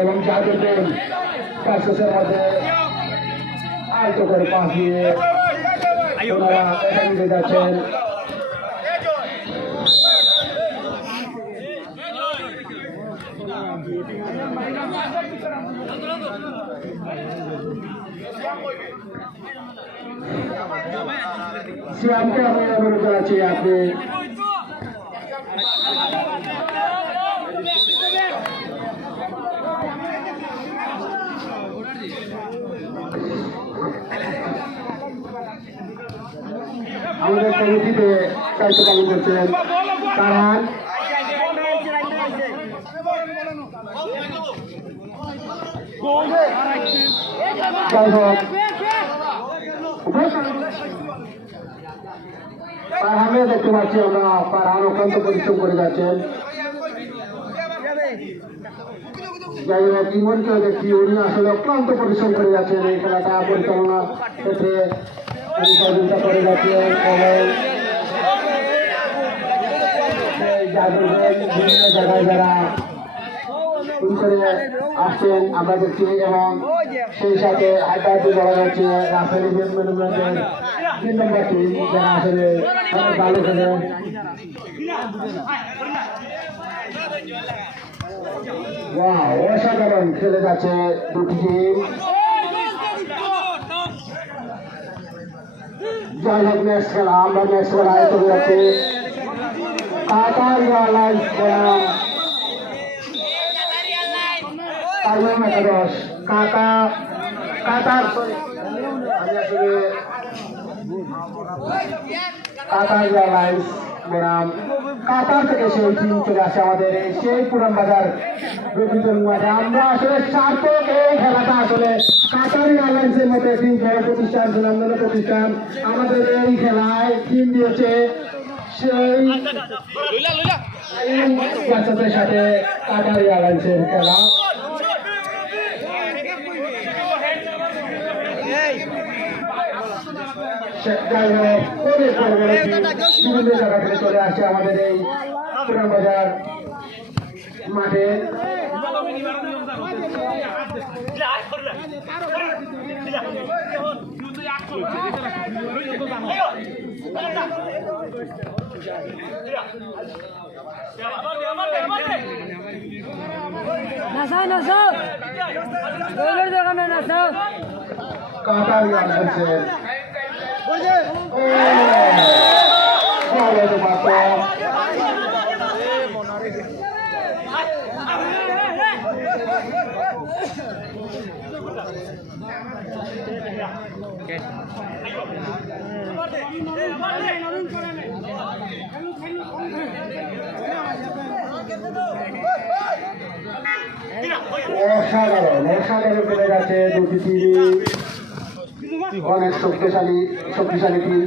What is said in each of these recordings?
এবং জাদুদ্দিন কাশের মধ্যে আয়ত করে পাশ দিয়ে ওনারা যাচ্ছেন। শ্যামকে আমি অনুরোধ জানাচ্ছি আপনি আমাদের কমিটিতে দায়িত্ব পালন করছেন কারণ যাই হোক পারহামে দেখতে পাচ্ছি আমরা পারহান অত্যন্ত পরিশ্রম করে যাচ্ছেন যাই হোক ইমনকেও দেখছি উনি আসলে অক্লান্ত পরিশ্রম করে যাচ্ছেন এই খেলাটা পরিচালনা ক্ষেত্রে করে যাচ্ছেন যারা করে আসছেন আমরা দেখছি এবং সেই সাথে হাইটাইটে বলা অনেক ভালো অসাধারণ খেলে যাচ্ছে দুটি টিম হোক ম্যাচ খেলা, আমরা ম্যাচ খেলা আয়ত্ত হয়ে যাচ্ছে কার্বন একাদশ কাকা কাতার আমি আসলে কাতার এয়ারলাইন্স বনাম কাতার থেকে সেই টিম চলে আসে আমাদের সেই পুরান বাজার বিদ্যুতের মাঠে আমরা আসলে সার্থক এই খেলাটা আসলে কাতার এয়ারলাইন্সের মতো একটি বড় প্রতিষ্ঠান সুনামধন্য প্রতিষ্ঠান। আমাদের এই খেলায় টিম দিয়েছে সেই এই বাচ্চাদের সাথে কাতার এয়ারলাইন্সের খেলা যাই হোক অনেক বড় বড় টিম বিভিন্ন জায়গা থেকে চলে আসছে আমাদের এই বাজার মাঠে নাচাও। নাচাও দৌড়ের দোকানে নাচাও অসাধারণ অসাধারণ চলে যাচ্ছে দুটি টিম অনেক শক্তিশালী শক্তিশালী টিম।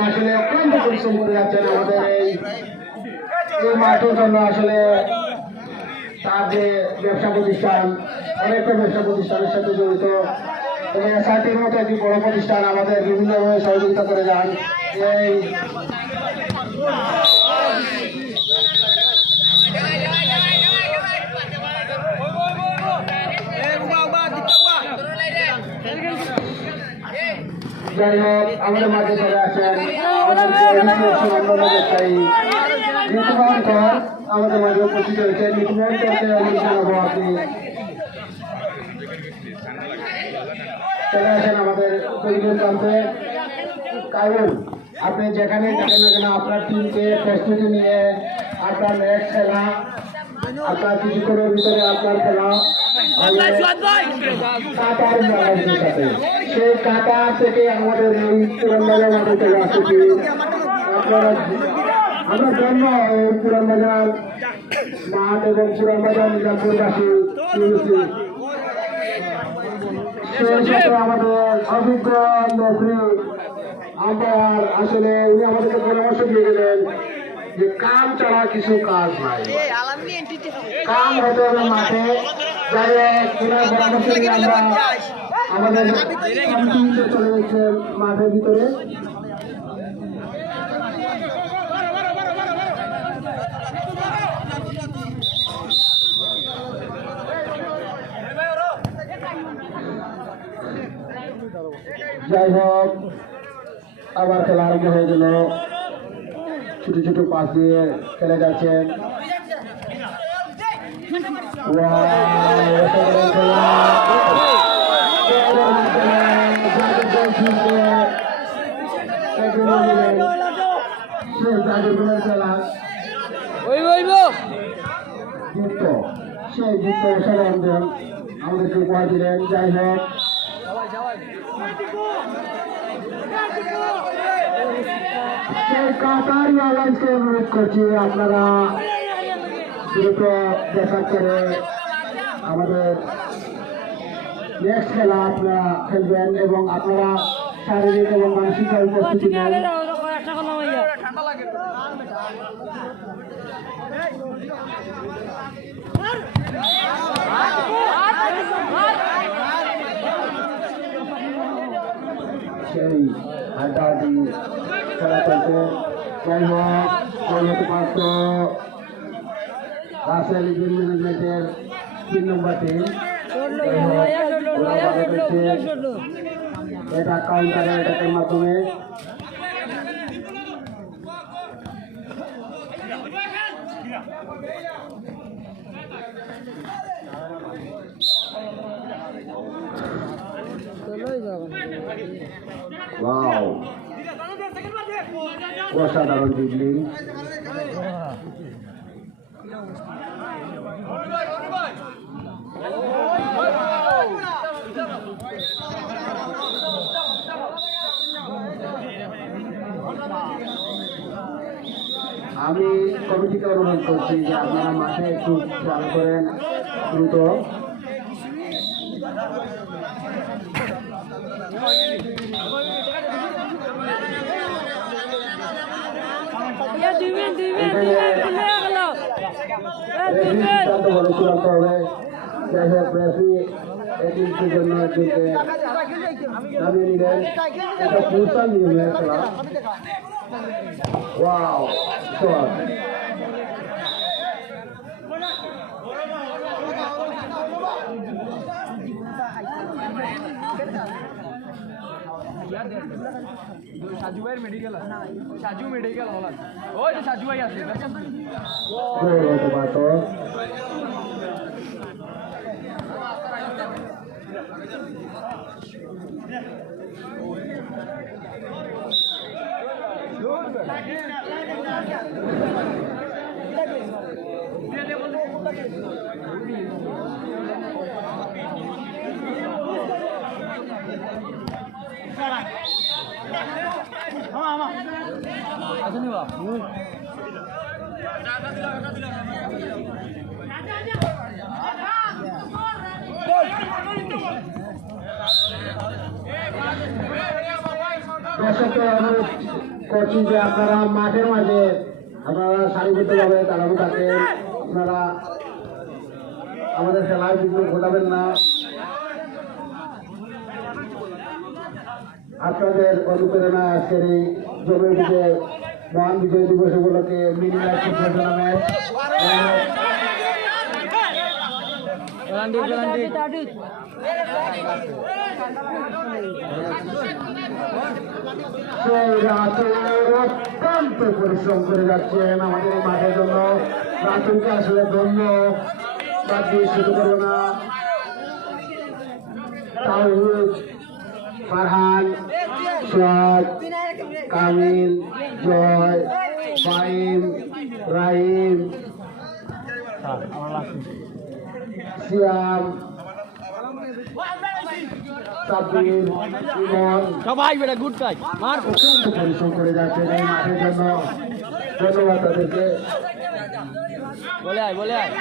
আসলে অত্যন্ত পরিশ্রম করে যাচ্ছেন আমাদের এই এই মাঠের জন্য আসলে তার যে ব্যবসা প্রতিষ্ঠান অনেকটা ব্যবসা প্রতিষ্ঠানের সাথে জড়িত। এবং এসআরটির মতো একটি বড় প্রতিষ্ঠান আমাদের বিভিন্নভাবে সহযোগিতা করে যান। এই যাই হোক আমাদের মাঝে চলে আসেন। আমাদের ব্যবসায়ী কর। আমাদের মাঝে উপস্থিত হয়েছে ঋতুমান করতে আমি জানাব আপনি চলে আসেন আমাদের তৈরির প্রান্তে কারণ আপনি যেখানে থাকেন কেন আপনার টিমকে প্রস্তুতি নিয়ে আপনার ম্যাচ খেলা আপনার কিছুক্ষণের ভিতরে আপনার খেলা কাতার বাংলাদেশের সাথে। সেই কাতার থেকে আমাদের এই চলে আপনারা আমরা জন্ম এই পুরানবাজার মাঠ এবং পুরানবাজার নিজামপুরবাসী পেয়েছি সেই আমাদের অভিজ্ঞ আসলে উনি আমাদেরকে পরামর্শ দিয়ে গেলেন যে কাম ছাড়া কিছু কাজ নাই। কাম হতে হবে মাঠে যাই পরামর্শ আমরা আমাদের চলে যাচ্ছে মাঠের ভিতরে। যাই হোক আবার খেলা আরম্ভ হয়ে গেল। ছোট ছোট পাস দিয়ে খেলে যাচ্ছেন। সেই যুক্ত সেই আমাদেরকে উপহার দিলেন। যাই হোক সেই কাতারি আলাইসকে অনুরোধ করছি আপনারা দ্রুত দেখা করে আমাদের নেক্সট খেলা আপনারা খেলবেন এবং আপনারা শারীরিক এবং মানসিক প্রস্তুতি যাও একটা খেলা চলছে। যাই হোক হতে পারত রাসেল ইভিল ম্যানেজমেন্টের তিন নম্বর টিম এটা কাউন্টারের অ্যাটাকের মাধ্যমে। ওয়াও অসাধারণ ডিবলিং আমি কমিটিকে অনুরোধ করছি যে আপনারা মাঠে একটু খেয়াল করেন দ্রুত। জন্য নিয়মে খেলা ওয়াও সাজু ভাইয়ের মেডিকেল সাজু মেডিকেল হল ওই তো সাজু ভাই আছে। গোল হতে অনুরোধ করছি যে আপনারা মাঠের মাঝে আপনারা সারিবদ্ধভাবে দাঁড়ানো থাকেন আপনারা আমাদের খেলায় বিঘ্ন ঘটাবেন না আপনাদের অনুপ্রেরণা আজকের এই জমির মহান বিজয় দিবস উপলক্ষে মিনি ম্যাচ রাতুল অত্যন্ত পরিশ্রম করে যাচ্ছেন আমাদের মাঠের জন্য। রাতুলকে আসলে ধন্যবাদ দিয়ে শুরু করব না। তাওহিদ ফারহান সোয়াদ কামিল জয় ফাইম রাহিম সিয়াম সাব্বির ইমন। সবাই বেটা গুড কাজ মার। অত্যন্ত পরিশ্রম করে যাচ্ছেন এই মাঠের জন্য। ধন্যবাদ তাদেরকে। বলে আয় বলে আয়।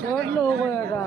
শর্ট লোক এটা